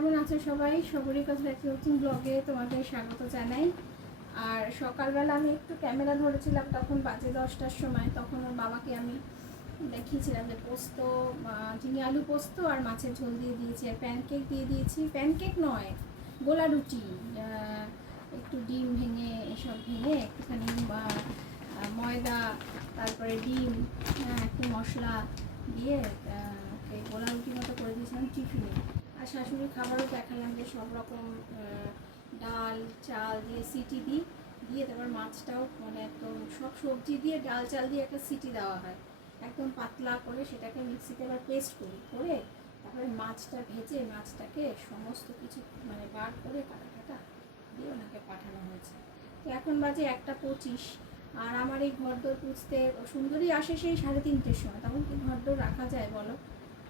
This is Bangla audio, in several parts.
কেমন আছো সবাই? সবরই কথা একটি নতুন ব্লগে তোমাদের স্বাগত জানাই। আর সকালবেলা আমি একটু ক্যামেরা ধরেছিলাম, তখন বাজে 10টার সময়। তখন ওর বাবাকে আমি দেখিয়েছিলাম যে পোস্ত, ঝিঙে আলু পোস্ত আর মাছের ঝোল দিয়ে দিয়েছি, আর প্যানকেক দিয়ে দিয়েছি। প্যানকেক নয়, গোলা রুটি, একটু ডিম ভেঙে, এসব ভেঙে একটুখানি ময়দা, তারপরে ডিম, একটু মশলা দিয়ে গোলা রুটির মতো করে দিয়েছিলাম টিফিনে। আর শাশুড়ির খাবারও দেখালাম যে সব রকম ডাল চাল দিয়ে সিটি দিয়ে তারপর মাছটাও মানে একদম সব সবজি দিয়ে ডাল চাল দিয়ে একটা সিটি দেওয়া হয়, একদম পাতলা করে সেটাকে মিক্সিতে আবার পেস্ট করে তারপরে মাছটা ভেজে মাছটাকে সমস্ত কিছু মানে বার করে কাটা দিয়ে ওনাকে পাঠানো হয়েছে। তো এখন বাজে 1:25, আর আমার এই ঘরদোর পুছতে সুন্দরী আসে সেই 3:30-র সময়। তখন কি ঘরদোর রাখা যায় বলো?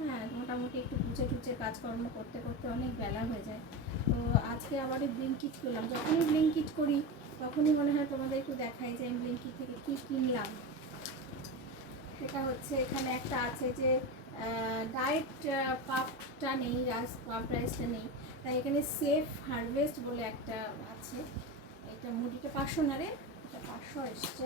হ্যাঁ, মোটামুটি একটু টুচে কাজকর্ম করতে করতে অনেক বেলা হয়ে যায়। তো আজকে আবার ব্লিঙ্কিট করলাম। যখনই ব্লিঙ্কিট করি তখনই মনে হয় তোমাদের একটু দেখাই যে আমি ব্লিঙ্কিট থেকে কী কিনলাম। সেটা হচ্ছে এখানে একটা আছে যে ডায়েট পাপটা নেই, পাপ রাইসটা নেই, তাই এখানে সেফ হারভেস্ট বলে একটা আছে। এটা মুড়িটা 500 না রে, এটা 500 এসছে।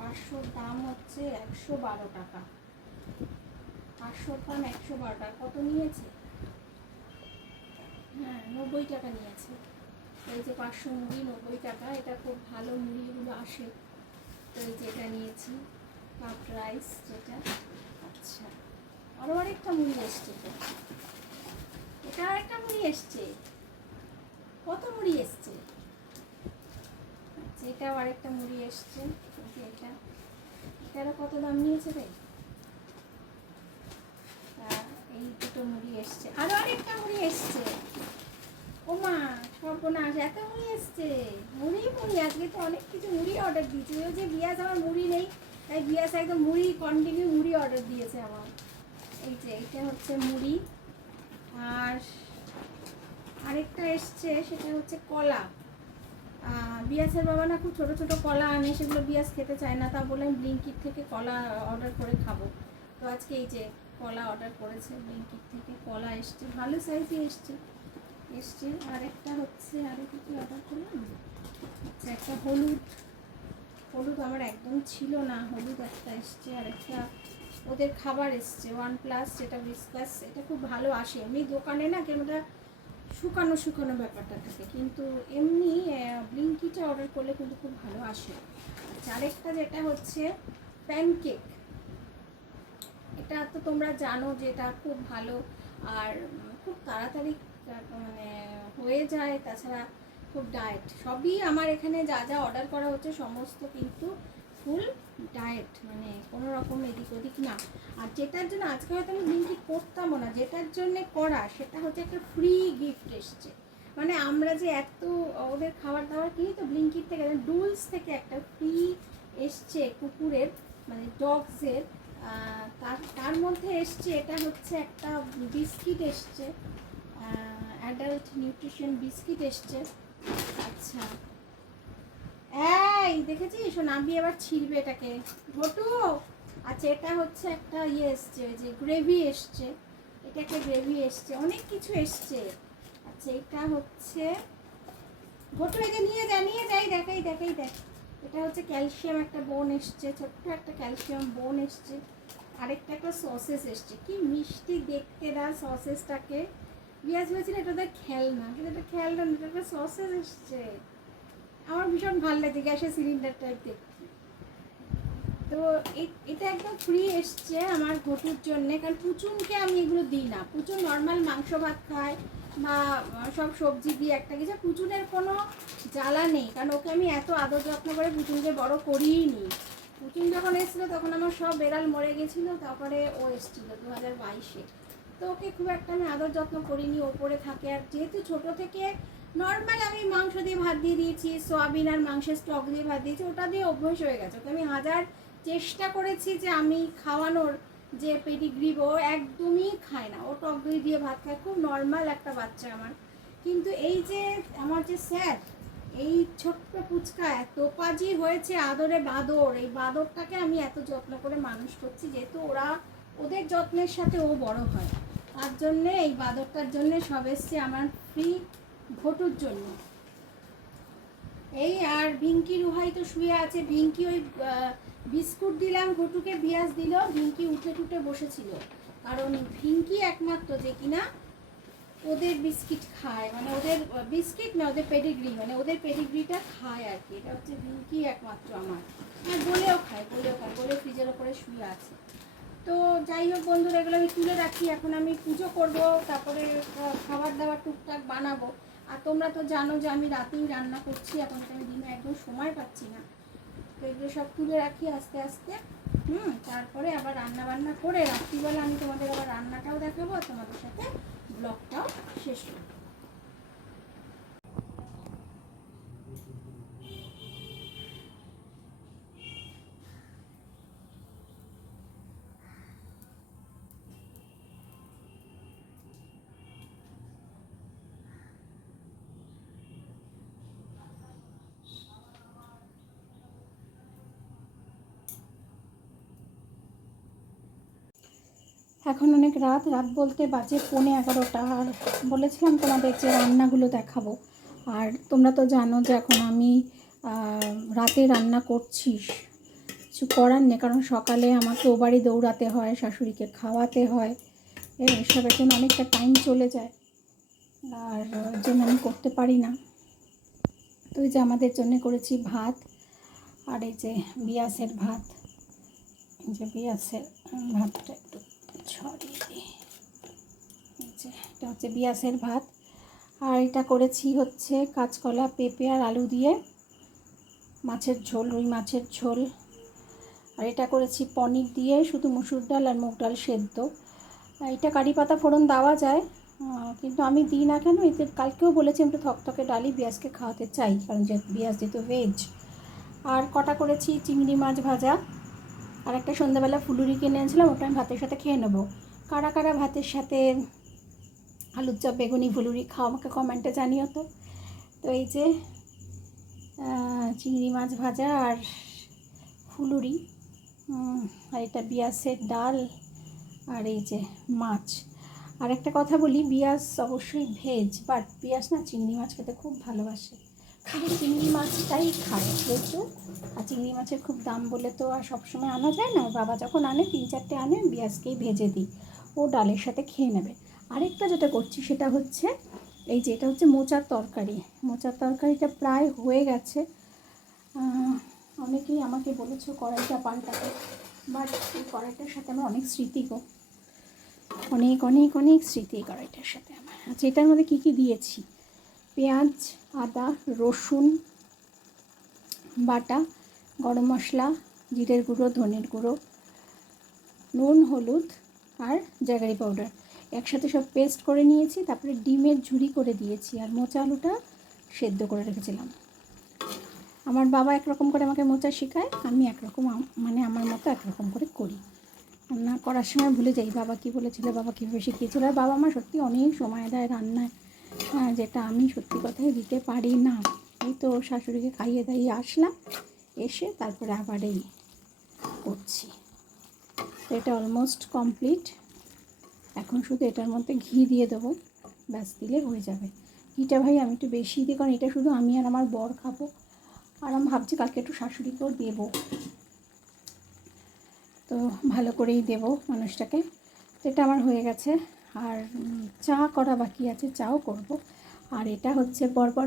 500 দাম হচ্ছে 112 টাকা। 500 দাম 112 টাকা। কত নিয়েছে? হ্যাঁ, 90 টাকা নিয়েছে। এই যে 500 মুড়ি 90 টাকা। এটা খুব ভালো মুড়িগুলো আসে। তো এই যেটা নিয়েছি পাপ রাইস যেটা। আচ্ছা, আরও আরেকটা মুড়ি এসছে। তো এটা আরেকটা মুড়ি এসছে। কত মুড়ি এসছে? আচ্ছা, এটাও আরেকটা মুড়ি এসছে। এটা এটারও কত দাম নিয়েছে রে? এই দুটো মুড়ি এসছে, আরও আরেকটা মুড়ি এসছে। ও মা, সর্বনাশ, এত মুড়ি এসছে! মুড়ি আজকে তো অনেক কিছু মুড়ি অর্ডার দিয়েছি। ওই যে বিয়াস আমার মুড়ি নেই, তাই বিয়াস একদম মুড়ি কন্টিনিউ মুড়ি অর্ডার দিয়েছে আমার। এই যে এইটা হচ্ছে মুড়ি। আর আরেকটা এসছে, সেটা হচ্ছে কলা। বিয়াসের বাবা না খুব ছোটো ছোটো কলা আনে, সেগুলো বিয়াস খেতে চায় না। তা বলে আমি ব্লিঙ্কিট থেকে কলা অর্ডার করে খাবো। তো আজকে এই যে কলা অর্ডার করেছে ব্লিঙ্কিট থেকে, কলা এসছে, ভালো সাইজে এসছে। আর একটা হচ্ছে, আরও কিছু অর্ডার করলাম। আচ্ছা, একটা হলুদ আমার একদম ছিল না, হলুদ একটা এসছে। আর একটা ওদের খাবার এসছে OnePlus, যেটা বিস্কাস। এটা খুব ভালো আসে এমনি দোকানে না, কেমন শুকানো ব্যাপারটা থাকে, কিন্তু এমনি ব্লিঙ্কিটে অর্ডার করলে কিন্তু খুব ভালো আসে। আচ্ছা, আরেকটা যেটা হচ্ছে প্যানকেক। এটা তো তোমরা জানো যে এটা খুব ভালো আর খুব তাড়াতাড়ি মানে হয়ে যায়। তাছাড়া খুব ডায়েট, সবই আমার এখানে যা যা অর্ডার করা হচ্ছে সমস্ত কিন্তু ফুল ডায়েট, মানে কোনো রকম এদিক ওদিক না। আর যেটার জন্য আজকে হয়তো আমি ব্লিঙ্কিট করতামও না, যেটার জন্যে করা সেটা হচ্ছে একটা ফ্রি গিফট এসছে। মানে আমরা যে এত ওদের খাবার দাবার কিনি, তো ব্লিঙ্কিট থেকে ডুলস থেকে একটা ফ্রি এসছে কুকুরের, মানে ডগসের। তার মধ্যে এসছে, এটা হচ্ছে একটা বিস্কিট এসছে, অ্যাডাল্ট নিউট্রিশন বিস্কিট এসছে। আচ্ছা, এই দেখেছিস ও নাবি এবার ছিড়বে এটাকে, ঘটু। আচ্ছা, এটা হচ্ছে একটা এসছে, ওই যে গ্রেভি এসছে, এটা একটা গ্রেভি এসছে, অনেক কিছু এসছে। আচ্ছা, এটা হচ্ছে ঘটু, এই যে নিয়ে যাই, দেখাই দেখ। এটা হচ্ছে ক্যালসিয়াম একটা বোন এসছে, ছোট্ট একটা ক্যালসিয়াম বোন এসছে। আরেকটা একটা সসেস এসছে, কি মিষ্টি দেখতে না সসেসটাকে। বিয়াস হয়েছিল এটা ওদের খেলনা, কিন্তু এটা খেলনা না, এটা একটা সসেস এসছে। আমার ভীষণ ভালো লাগে গ্যাসের সিলিন্ডার টাইপ দেখতে। তো এটা একদম ফ্রি এসছে আমার ঘটুর জন্যে, কারণ পুচুনকে আমি এগুলো দিই না। পুচুন নর্মাল মাংস ভাত খায় বা সব সবজি দিয়ে একটা কিছু, পুচুনের কোনো জ্বালা নেই, কারণ ওকে আমি এত আদর যত্ন করে পুচুনকে বড় করিই নি। পুচুন যখন এসেছিলো তখন আমার সব বেড়াল মরে গেছিলো, তারপরে ও এসেছিলো 2022-এ। তো ওকে খুব একটা আমি আদর যত্ন করিনি, ওপরে থাকে। আর যেহেতু ছোটো থেকে নর্মাল আমি মাংস দিয়ে ভাত দিয়ে দিয়েছি, সোয়াবিন আর মাংসের স্টক দিয়ে ভাত দিয়েছি, ওটা দিয়ে অভ্যাস হয়ে গেছে। ওকে আমি হাজার চেষ্টা করেছি যে আমি খাওয়ানোর, যে পেডিগ্রি, ও একদমই খায় না। ও টক দই দিয়ে ভাত খায়, খুব নর্মাল একটা বাচ্চা আমার। কিন্তু এই যে আমার যে স্যার, এই ছোট্ট পুচকা এত পাজি হয়েছে, আদরে বাদর। এই বাদরটাকে আমি এত যত্ন করে মানুষ করছি, যেহেতু ওদের যত্নের সাথে ও বড় হয়। তার জন্যে এই বাদরটার জন্যে সব এসছে আমার ফ্রি ঘটুর জন্য। এই আর ভিঙ্কি রুহাই তো শুয়ে আছে। ভিঙ্কি ওই বিস্কুট দিলাম ঘটুকে, বিয়াস দিল, ভিঙ্কি উঠে টুটে বসেছিল। কারণ ভিঙ্কি একমাত্র যে কিনা ওদের বিস্কিট খায়, মানে ওদের বিস্কিট না, ওদের পেডিগ্রি, মানে ওদের পেডিগ্রিটা খায় আর কি। এটা হচ্ছে ভিঙ্কি একমাত্র আমার, আর বলেও খায়, বলে ফ্রিজের ওপরে শুয়ে আছে। তো যাই হোক বন্ধুরা, এগুলো আমি তুলে রাখি। এখন আমি পুজো করব, তারপরে খাবার দাবার টুকটাক বানাবো। আর তোমরা তো জানো যে আমি রাতেই রান্না করছি, এখন তো আমি দিনে একদম সময় পাচ্ছি না। তো এগুলো সব তুলে রাখি আস্তে আস্তে। তারপরে আবার রান্না বান্না করে রাত্রিবেলা আমি তোমাদের আবার রান্নাটাও দেখাবো, আর তোমাদের সাথে ব্লগটাও শেষ করবো। এখন অনেক রাত বলতে বাজে 11:15। আর বলেছিলাম তোমাদের যে রান্নাগুলো দেখাবো। আর তোমরা তো জানো যে এখন আমি রাতে রান্না করছি, কিছু করার নেই, কারণ সকালে আমাকে ও বাড়ি দৌড়াতে হয়, শাশুড়িকে খাওয়াতে হয়, এসবের জন্য অনেকটা টাইম চলে যায়, আর জন্য আমি করতে পারি না। তো এই যে আমাদের জন্য করেছি ভাত, আর এই যে বিয়াসের ভাত, এই যে বিয়াসের ভাতটা একটু ছড়িয়ে দিই। এই যে এটা হচ্ছে বিয়াসের ভাত। আর এটা করেছি হচ্ছে কাঁচকলা, পেঁপে আর আলু দিয়ে মাছের ঝোল, রুই মাছের ঝোল। আর এটা করেছি পনির দিয়ে শুধু মুসুর ডাল আর মুগ ডাল সেদ্ধ। এটা কারি পাতা ফোড়ন দেওয়া যায়, কিন্তু আমি দিই না কেন, এতে কালকেও বলেছি একটু থকথকে ডালি বিয়াসকে খাওয়াতে চাই, কারণ যে বিয়াস যেহেতু ভেজ। আর কটা করেছি চিংড়ি মাছ ভাজা, আর একটা সন্ধ্যাবেলা ফুলুরি কিনে এনেছিলাম, ওটা আমি ভাতের সাথে খেয়ে নেবো। কারা কারা ভাতের সাথে আলুর চপ, বেগুনি, ফুলুরি খাও আমাকে কমেন্টে জানিও তো। তো এই যে চিংড়ি মাছ ভাজা আর ফুলুরি, আর এটা বিয়াসের ডাল, আর এই যে মাছ। আর একটা কথা বলি, বিয়াস অবশ্যই ভেজ, বাট বিয়াস না চিংড়ি মাছ খেতে খুব ভালোবাসে, শুধু চিংড়ি মাছটাই খায় বুঝছো। আর চিংড়ি মাছের খুব দাম বলে তো আর সবসময় আনা যায় না, বাবা যখন আনে 3-4টে আনে, বিয়াসকেই ভেজে দিই, ও ডালের সাথে খেয়ে নেবে। আরেকটা যেটা করছি সেটা হচ্ছে এই যে এটা হচ্ছে মোচার তরকারি। মোচার তরকারিটা প্রায় হয়ে গেছে। অনেকেই আমাকে বলেছো কড়াইটা পাল্টাতে, বাট এই কড়াইটার সাথে আমার অনেক স্মৃতি গো, অনেক অনেক অনেক স্মৃতি এই কড়াইটার সাথে আমার। আচ্ছা, এটার মধ্যে কী কী দিয়েছি: পেঁয়াজ, আদা, রসুন বাটা, গরম মশলা, জিরের গুঁড়ো, ধনের গুঁড়ো, নুন, হলুদ আর জাগারি পাউডার একসাথে সব পেস্ট করে নিয়েছি। তারপরে ডিমের ঝুরি করে দিয়েছি, আর মোচা আলুটা সেদ্ধ করে রেখেছিলাম। আমার বাবা একরকম করে আমাকে মোচা শেখায়, আমি একরকম মানে আমার মতো একরকম করে করি। রান্না করার সময় ভুলে যাই বাবা কী বলেছিল, বাবা কীভাবে শিখিয়েছিল। আর বাবা আমার সত্যি অনেক সময় দেয় রান্নায়, যেটা আমি সত্যি কথাই দিতে পারি না। এই তো শাশুড়িকে খাইয়ে দাইয়ে আসলাম, এসে তারপরে আবার এই করছি। তো এটা অলমোস্ট কমপ্লিট। এখন শুধু এটার মধ্যে ঘি দিয়ে দেবো, ব্যাস দিলে হয়ে যাবে। ঘিটা ভাই আমি একটু বেশি দিই, কারণ এটা শুধু আমি আর আমার বর খাবো, আর আমি ভাবছি কালকে একটু শাশুড়িকেও দেবো, তো ভালো করেই দেবো মানুষটাকে। তো এটা আমার হয়ে গেছে। আর চা করা বাকি আছে, চাও করব। আর এটা হচ্ছে পরপর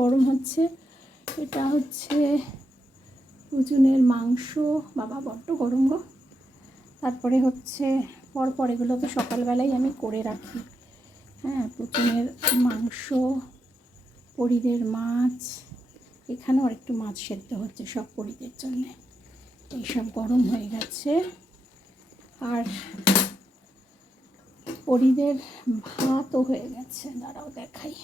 গরম হচ্ছে। এটা হচ্ছে উজুনের মাংস, বাবা বড্ড গরম গো। তারপরে হচ্ছে পরপর এগুলো তো সকালবেলাই আমি করে রাখি। হ্যাঁ, পুচুনের মাংস, পরিদের মাছ, এখানেও আর একটু মাছ সেদ্ধ হচ্ছে সব পরিদের জন্যে। এইসব গরম হয়ে গেছে। আর পরিদের ভাতও হয়ে গেছে, দাঁড়াও দেখাই।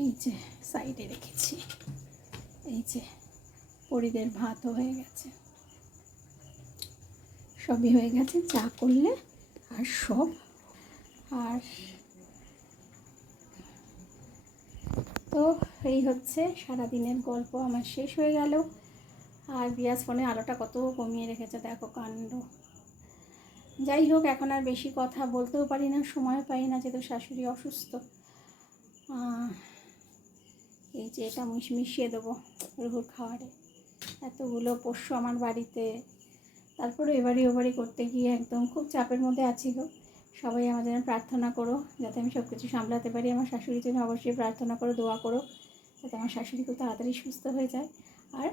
এই যে সাইডে রেখেছি, এই যে পরিদের ভাতও হয়ে গেছে, সবই হয়ে গেছে। চা করলে আর সব। আর তো এই হচ্ছে সারাদিনের গল্প আমার শেষ হয়ে গেল। আর বিয়াস ফোনে আলোটা কত কমিয়ে রেখেছে দেখো, কাণ্ড। যাই হোক, এখন আর বেশি কথা বলতেও পারি না, সময় পাই না, যেহেতু শাশুড়ি অসুস্থ। এই যে এটা মিশিয়ে দেবো রুহুর খাবারে। এতগুলো পোষ্য আমার বাড়িতে, তারপরে এবারই ওবারই করতে গিয়ে একদম খুব চাপের মধ্যে আছি গো। সবাই আমার জন্য প্রার্থনা করো যাতে আমি সব কিছু সামলাতে পারি। আমার শাশুড়ির জন্য অবশ্যই প্রার্থনা করো, দোয়া করো যাতে আমার শাশুড়ি খুব তাড়াতাড়ি সুস্থ হয়ে যায়। আর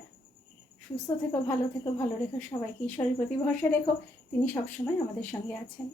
সুস্থ থেকো, ভালো থেকো, ভালো রেখো সবাইকে, ঈশ্বরের প্রতি ভরসা রেখো, তিনি সবসময় আমাদের সঙ্গে আছেন।